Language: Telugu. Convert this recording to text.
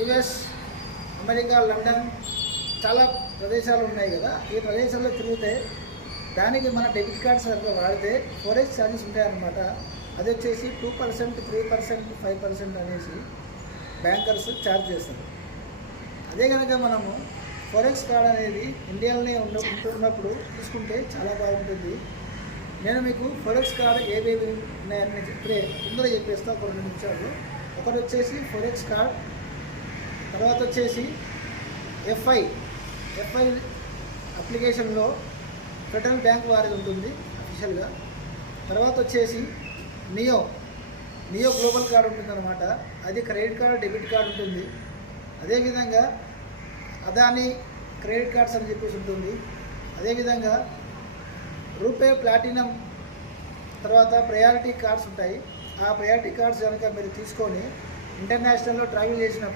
యుఎస్, అమెరికా, లండన్ చాలా ప్రదేశాలు ఉన్నాయి కదా. ఈ ప్రదేశాల్లో తిరిగితే దానికి మన డెబిట్ కార్డ్స్ కనుక వాడితే ఫోరెక్స్ ఛార్జెస్ ఉంటాయన్నమాట. అది వచ్చేసి 2%, 3%, 5% అనేసి బ్యాంకర్స్ ఛార్జ్ చేస్తారు. అదే కనుక మనము ఫోరెక్స్ కార్డ్ అనేది ఇండియాలోనే ఉన్నప్పుడు తీసుకుంటే చాలా బాగుంటుంది. నేను మీకు ఫోరెక్స్ కార్డ్ ఏవేవి ఉన్నాయని నేను ఇప్పుడే ముందర చెప్పేస్తా ఒక 2 నిమిషాలు. ఒకటి వచ్చేసి ఫోరెక్స్ కార్డ్, తర్వాత వచ్చేసి ఎఫ్ఐ అప్లికేషన్లో ఫెడరల్ బ్యాంక్ వారిది ఉంటుంది అఫీషియల్గా. తర్వాత వచ్చేసి నియో గ్లోబల్ కార్డ్ ఉంటుందన్నమాట. అది క్రెడిట్ కార్డ్, డెబిట్ కార్డ్ ఉంటుంది. అదేవిధంగా అదాని క్రెడిట్ కార్డ్స్ అని చెప్పేసి ఉంటుంది. అదేవిధంగా రూపే ప్లాటినం, తర్వాత ప్రయారిటీ కార్డ్స్ ఉంటాయి. ఆ ప్రయారిటీ కార్డ్స్ కనుక మీరు తీసుకొని ఇంటర్నేషనల్లో ట్రావెల్ చేసినప్పుడు